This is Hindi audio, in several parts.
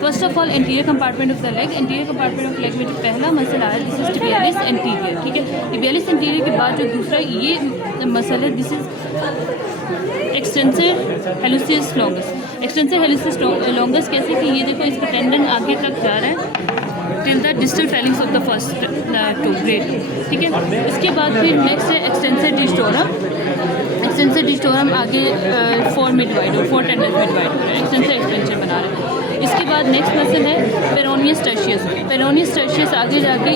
First of all interior compartment of the leg. Interior compartment of leg में जो पहला मसल आया दिस इज टिबियालिस एंटीरियर, ठीक है। टिबियालिस एंटीरियर के बाद जो दूसरा ये मसल है this is extensor hallucis longus. Extensor hallucis longus कैसे कि ये देखो इसका टेंडन आगे तक जा रहा है till the distal phalanges of the first two grade, ठीक है। इसके बाद फिर नेक्स्ट है एक्सटेंसर डिस्टोरम। एक्सटेंसर डिस्टोरम आगे 4 में डिवाइड हो, 4 टेंडन में डिवाइड हो रहा है, एक्सटेंसर एक्सटेंसर बना रहा है। इसके बाद नेक्स्ट मसल है पेरोनियस टर्शियस। पेरोनियस टर्शियस आगे जाके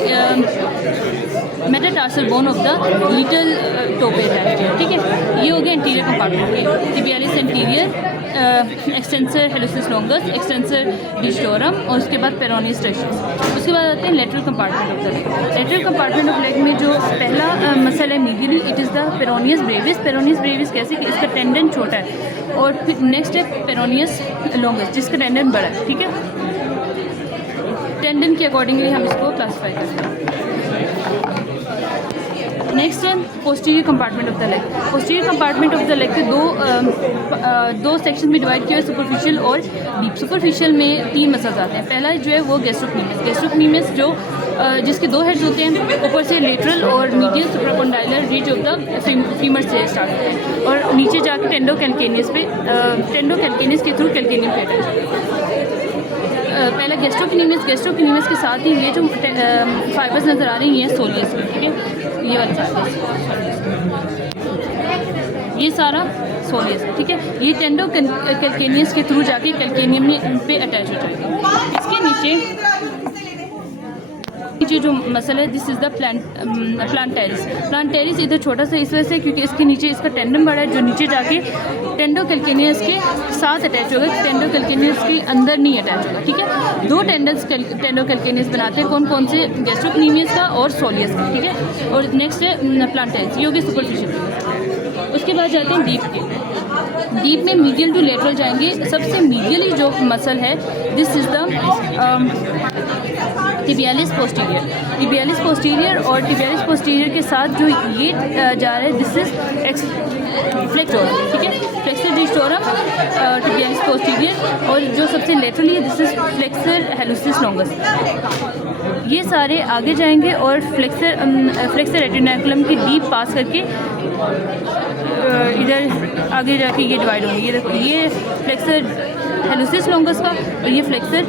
metatarsal bone of the little toe है, ठीक है। ये हो गया इंटीरियर कंपार्टमेंट के। Tibialis anterior, extensor hallucis longus, extensor digitorum और उसके बाद पेरोनियस टर्शियस। उसके बाद आते हैं lateral compartment of the leg. Lateral compartment of leg में जो पहला मसल है medially it is the peroneus brevis. Peroneus brevis कैसे कि इसका टेंडन छोटा है और फिर नेक्स्ट है पेरोनियस लॉन्गस जिसका टेंडन बड़ा है, ठीक है। टेंडन के अकॉर्डिंगली हम इसको क्लासीफाई करते हैं। नेक्स्ट है posterior compartment of the leg. Posterior compartment of the leg के दो सेक्शन में डिवाइड किया है, सुपरफिशियल और डीप। सुपरफिशियल में 3 मसल्स आते हैं। पहला जो है वो गैस्ट्रोक्नीमियस। गैस्ट्रोक्नीमियस जो जिसके 2 हेड्स होते हैं, ऊपर से लेटरल और medial supracondylar ridge of the femur से स्टार्ट होते हैं और नीचे जाके टेंडोकैल्केनियस पे टेंडोकैल्केनियस के थ्रू कैल्केनियम पे अटैच होते हैं। पहला गैस्ट्रोक्नीमियस। गैस्ट्रोक्नीमियस के साथ ही ये जो फाइबर्स नज़र आ रही हैं सोलियस में, ठीक है, ये वाला ये सारा सोलियस, ठीक है। ये टेंडोकैल्केनियस के थ्रू जाके कैल्केनियम में पे अटैच हो जाएगा। इसके नीचे जो मसल है दिस इज़ द प्लांटेरिस। प्लांटेरिस इधर छोटा सा इस वजह से क्योंकि इसके नीचे इसका टेंडन बड़ा है जो नीचे जाके टेंडोकैल्केनियस के साथ अटैच होगा, टेंडोकैल्केनियस के अंदर नहीं अटैच होगा, ठीक है। 2 टेंडन्स टेंडोकैल्केनियस बनाते हैं, कौन कौन से, गैस्ट्रोक्नीमियस का और सोलियस का, ठीक है। और नेक्स्ट है प्लांटेरिस, ये होगी सुपरफिशियल। उसके बाद जाते हैं डीप के। डीप में मीडियल टू लेटरल जाएंगे। सबसे मीडियली जो मसल है this is the tibialis posterior. Tibialis posterior और टिबियालिस पोस्टीरियर के साथ जो ये जा रहा है दिस इज फ्लेक्सोरम, ठीक है। फ्लेक्सर डिस्टोरम, टिबियालिस पोस्टीरियर और जो सबसे लेटरली है दिस इज फ्लेक्सर हेलुसियस लॉन्गस। ये सारे आगे जाएंगे और फ्लेक्सर रेटिनाकुलम की डीप पास करके इधर आगे जाके ये डिवाइड होंगे। ये देखो ये फ्लेक्सर हेलुसियस लॉन्गस का और ये फ्लेक्सर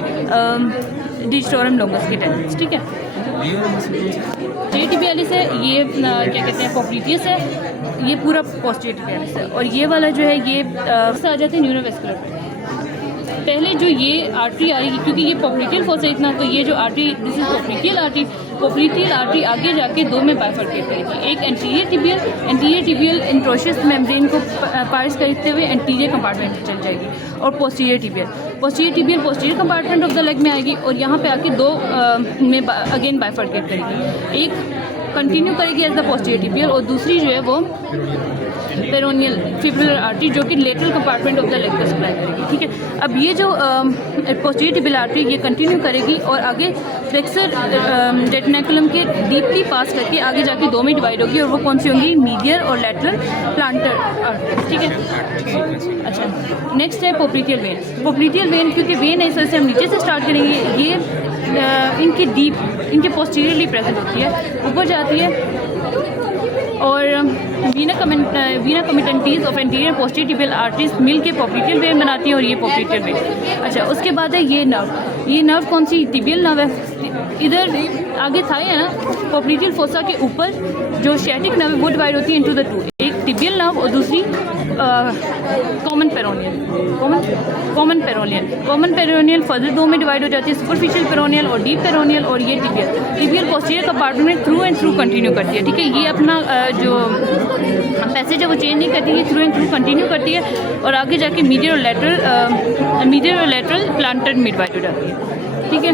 डिस्टोरम लॉन्गस के टेंडन्स, ठीक है। ये टिबियालिस है, ये क्या कहते हैं पोप्लीटियस है, ये पूरा पोस्टीरियर टिबियालिस है। और ये वाला जो है ये आ जाते हैं न्यूरोवेस्कुलर। पहले जो ये आर्टरी आ रही है क्योंकि ये पोप्लीटियल फोसा इतना, तो ये जो artery this is पोप्लीटियल artery. पोप्लीटियल artery आगे जाके 2 में बाइफरकेट करेगी, एक एंटीरियर टिबियल इंट्रोशियस मेम्ब्रेन को पास करते हुए एंटीरियर कंपार्टमेंट में चल जाएगी और posterior tibial posterior compartment of the leg में आएगी और यहाँ पे आके 2 में अगेन बाइफरकेट करेगी। एक कंटिन्यू करेगी एज द पोस्टीरियर टिबियल और दूसरी जो है वो पेरोनियल फिब्रिलर आर्टरी जो कि lateral compartment of the leg को सप्लाई करेगी, ठीक है। अब ये जो पोस्टीरियर टिबियल आर्टरी ये कंटिन्यू करेगी और आगे फ्लेक्सर रेटिनाकुलम के डीपली पास करके आगे जाके 2 में डिवाइड होगी और वो कौन सी होंगी, मीडियल और लेटरल प्लांटर आर्टरी, ठीक है। अच्छा नेक्स्ट है पोप्लीटियल वेन। पोप्लीटियल वेन क्योंकि वेन है इस वजह से हम नीचे से स्टार्ट करेंगे। ये इनके पोस्टीरियरली प्रेजेंट होती है, ऊपर जाती है और venae comitantes of anterior posterior tibial arteries मिल के पोप्लीटियल वेन बनाती है और ये पोप्लीटियल वेन। अच्छा उसके बाद है ये नर्व कौन सी, टिबियल नर्व है। इधर आगे थाई है ना, पोप्लीटियल फोसा के ऊपर जो शैटिक नर्व वो डिवाइड होती है इनटू द 2, एक टिबियल नर्व और दूसरी कॉमन पेरोनियल फर्दर 2 में डिवाइड हो जाती है, सुपरफिशियल पेरोनियल और डीप पेरोनियल। और ये tibial posterior compartment through and through continue करती है, ठीक है। ये अपना जो पैसेज है वो चेंज नहीं करती है, थ्रू एंड थ्रू कंटिन्यू करती है और आगे जाके मीडियल और लेटरल प्लांटेड में डिवाइड हो जाती है, ठीक है।